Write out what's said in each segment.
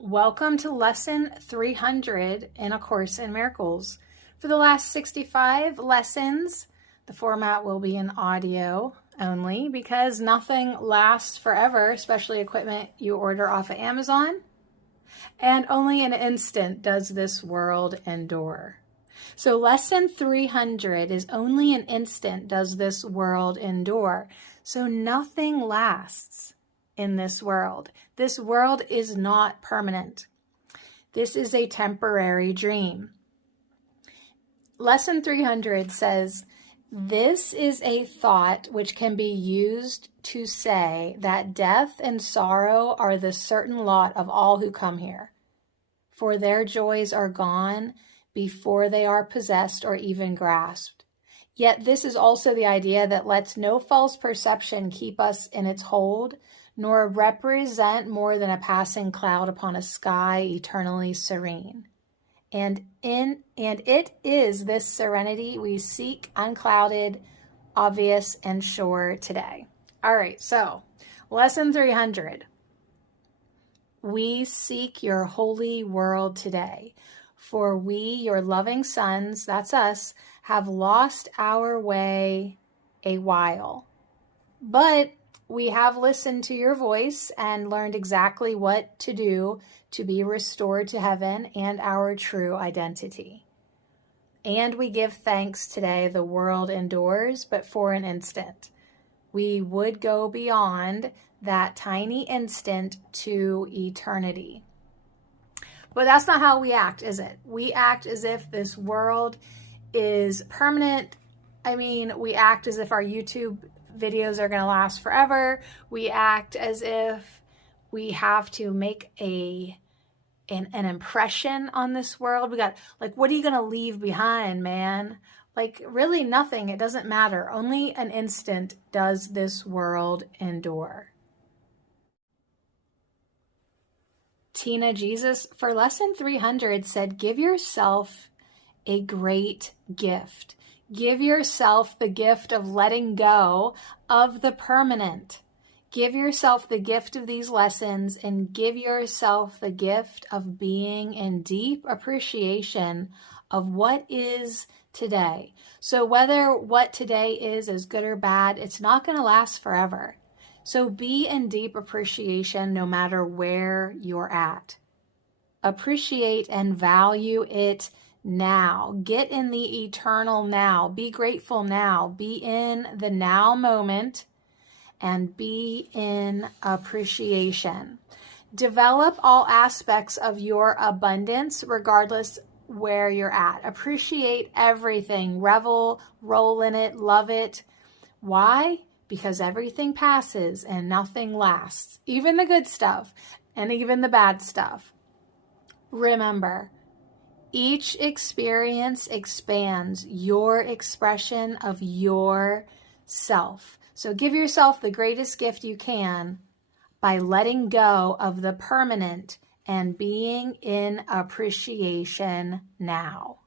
Welcome to lesson 300 in A Course in Miracles. For the last 65 lessons, the format will be in audio only because nothing lasts forever, especially equipment you order off of Amazon. And only an instant does this world endure. So lesson 300 is only an instant does this world endure. So nothing lasts in this world. This world is not permanent. This is a temporary dream. Lesson 300 says, this is a thought which can be used to say that death and sorrow are the certain lot of all who come here, for their joys are gone before they are possessed or even grasped. Yet this is also the idea that lets no false perception keep us in its hold, nor represent more than a passing cloud upon a sky eternally serene. And it is this serenity we seek, unclouded, obvious, and sure today. All right, so lesson 300. We seek your holy world today, for we, your loving sons, that's us, have lost our way a while. But we have listened to your voice and learned exactly what to do to be restored to heaven and our true identity. And we give thanks today the world endures, but for an instant. We would go beyond that tiny instant to eternity. But that's not how we act, is it? We act as if this world is permanent. I mean, we act as if our YouTube videos are going to last forever. We act as if we have to make an impression on this world. We got, like, what are you going to leave behind, man? Like, really nothing. It doesn't matter. Only an instant does this world endure. Tina Jesus, for lesson 300, said, give yourself a great gift. Give yourself the gift of letting go of the permanent. Give yourself the gift of these lessons and give yourself the gift of being in deep appreciation of what is today. So whether what today is good or bad, it's not going to last forever. So be in deep appreciation no matter where you're at. Appreciate and value it now. Get in the eternal now. Be grateful now. Be in the now moment and be in appreciation. Develop all aspects of your abundance regardless where you're at. Appreciate everything. Revel, roll in it, love it. Why? Because everything passes and nothing lasts. Even the good stuff and even the bad stuff. Remember, each experience expands your expression of yourself. So give yourself the greatest gift you can by letting go of the permanent and being in appreciation now.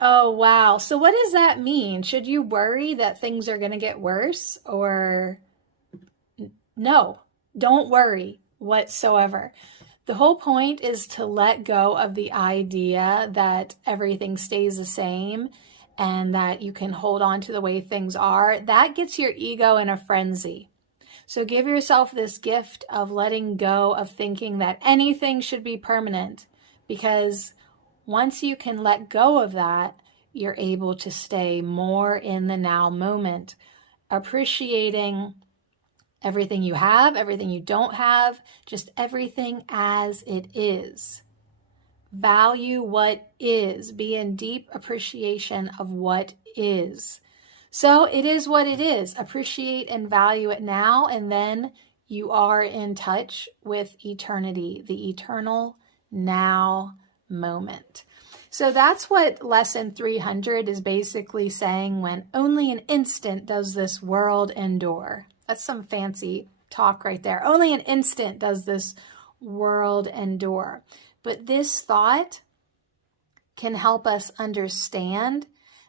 Oh, wow. So what does that mean? Should you worry that things are going to get worse? Or no, don't worry whatsoever. The whole point is to let go of the idea that everything stays the same and that you can hold on to the way things are. That gets your ego in a frenzy. So give yourself this gift of letting go of thinking that anything should be permanent, because once you can let go of that, you're able to stay more in the now moment, appreciating everything you have, everything you don't have, just everything as it is. Value what is. Be in deep appreciation of what is. So it is what it is. Appreciate and value it now, and then you are in touch with eternity, the eternal now moment. So that's what lesson 300 is basically saying when only an instant does this world endure. That's some fancy talk right there. Only an instant does this world endure. But this thought can help us understand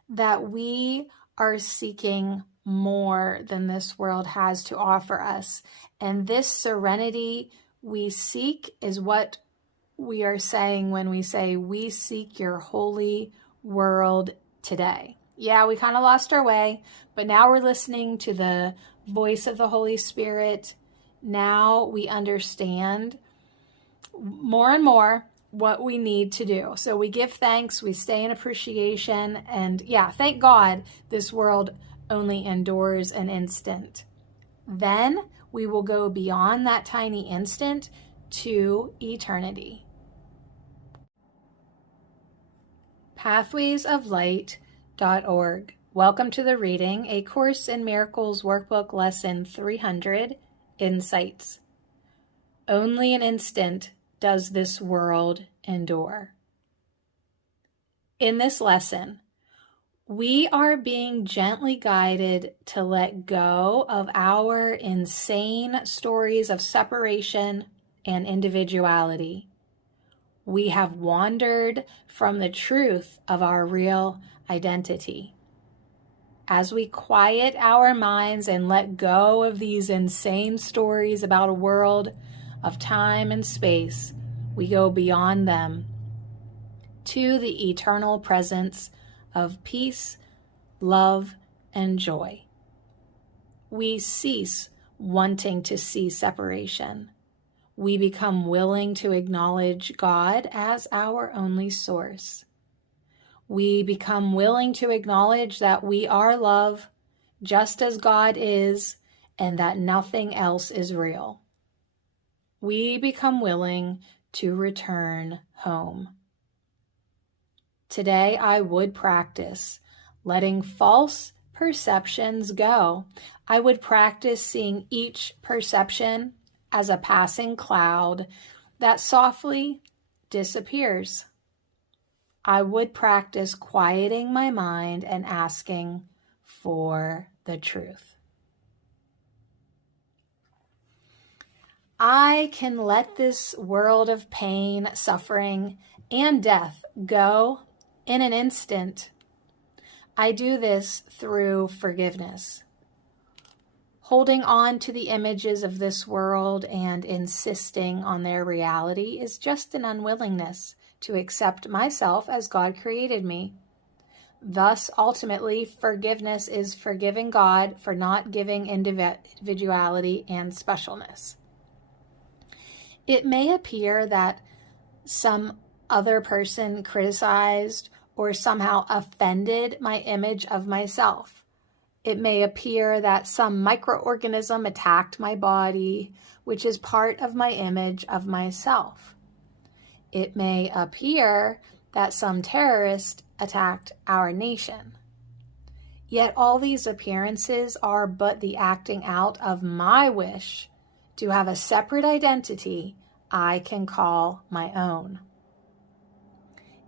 that we are seeking more than this world has to offer us. And this serenity we seek is what we are saying when we say, we seek your holy world today. Yeah, we kind of lost our way, but now we're listening to the voice of the Holy Spirit. Now we understand more and more what we need to do. So we give thanks, we stay in appreciation, and yeah, thank God this world only endures an instant. Then we will go beyond that tiny instant to eternity. Pathwaysoflight.org. Welcome to the reading, A Course in Miracles Workbook Lesson 300, Insights. Only an instant does this world endure. In this lesson, we are being gently guided to let go of our insane stories of separation and individuality. We have wandered from the truth of our real identity. As we quiet our minds and let go of these insane stories about a world of time and space, we go beyond them to the eternal presence of peace, love, and joy. We cease wanting to see separation. We become willing to acknowledge God as our only source. We become willing to acknowledge that we are love, just as God is, and that nothing else is real. We become willing to return home. Today, I would practice letting false perceptions go. I would practice seeing each perception as a passing cloud that softly disappears. I would practice quieting my mind and asking for the truth. I can let this world of pain, suffering, and death go in an instant. I do this through forgiveness. Holding on to the images of this world and insisting on their reality is just an unwillingness to accept myself as God created me. Thus, ultimately, forgiveness is forgiving God for not giving individuality and specialness. It may appear that some other person criticized or somehow offended my image of myself. It may appear that some microorganism attacked my body, which is part of my image of myself. It may appear that some terrorist attacked our nation. Yet all these appearances are but the acting out of my wish to have a separate identity I can call my own.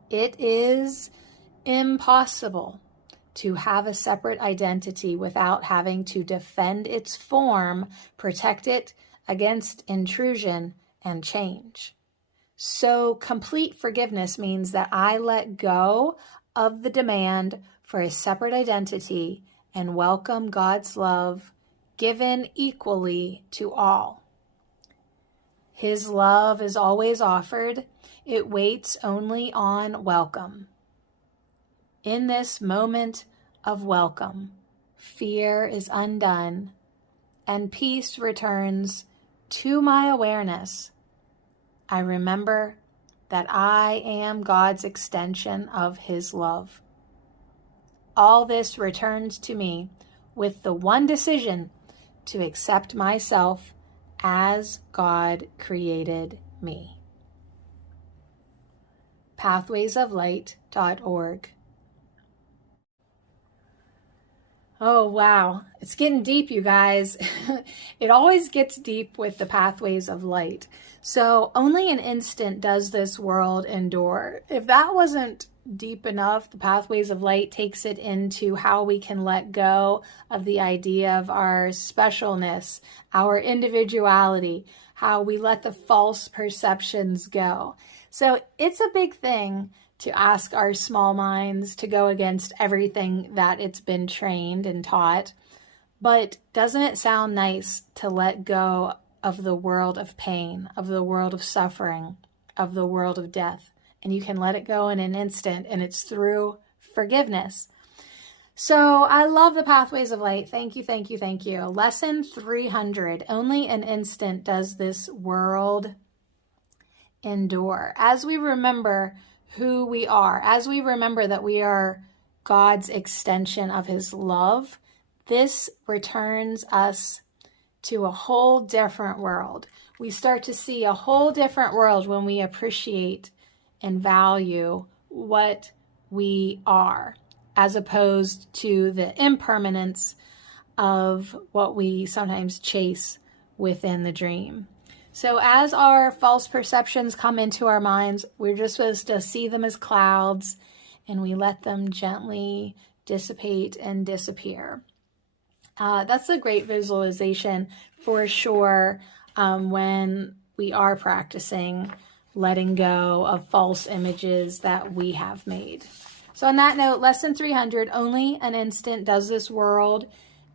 It is impossible to have a separate identity without having to defend its form, protect it against intrusion and change. So complete forgiveness means that I let go of the demand for a separate identity and welcome God's love given equally to all. His love is always offered. It waits only on welcome. In this moment of welcome, fear is undone and peace returns to my awareness. I remember that I am God's extension of His love. All this returns to me with the one decision to accept myself as God created me. Pathwaysoflight.org. Oh, wow. It's getting deep, you guys. It always gets deep with the pathways of light. So only an instant does this world endure. If that wasn't deep enough, the pathways of light takes it into how we can let go of the idea of our specialness, our individuality, how we let the false perceptions go. So it's a big thing to ask our small minds to go against everything that it's been trained and taught. But doesn't it sound nice to let go of the world of pain, of the world of suffering, of the world of death? And you can let it go in an instant, and it's through forgiveness. So I love the pathways of light. Thank you, thank you, thank you. Lesson 300. Only an instant does this world endure. As we remember who we are, as we remember that we are God's extension of his love, this returns us to a whole different world. We start to see a whole different world when we appreciate and value what we are, as opposed to the impermanence of what we sometimes chase within the dream. So as our false perceptions come into our minds, we're just supposed to see them as clouds, and we let them gently dissipate and disappear. That's a great visualization for sure when we are practicing letting go of false images that we have made. So on that note, lesson 300, only an instant does this world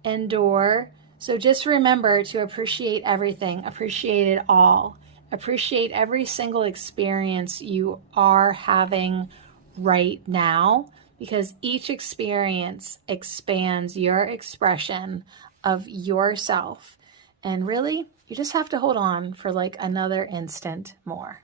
endure. So just remember to appreciate everything, appreciate it all, appreciate every single experience you are having right now, because each experience expands your expression of yourself. And really, you just have to hold on for like another instant more.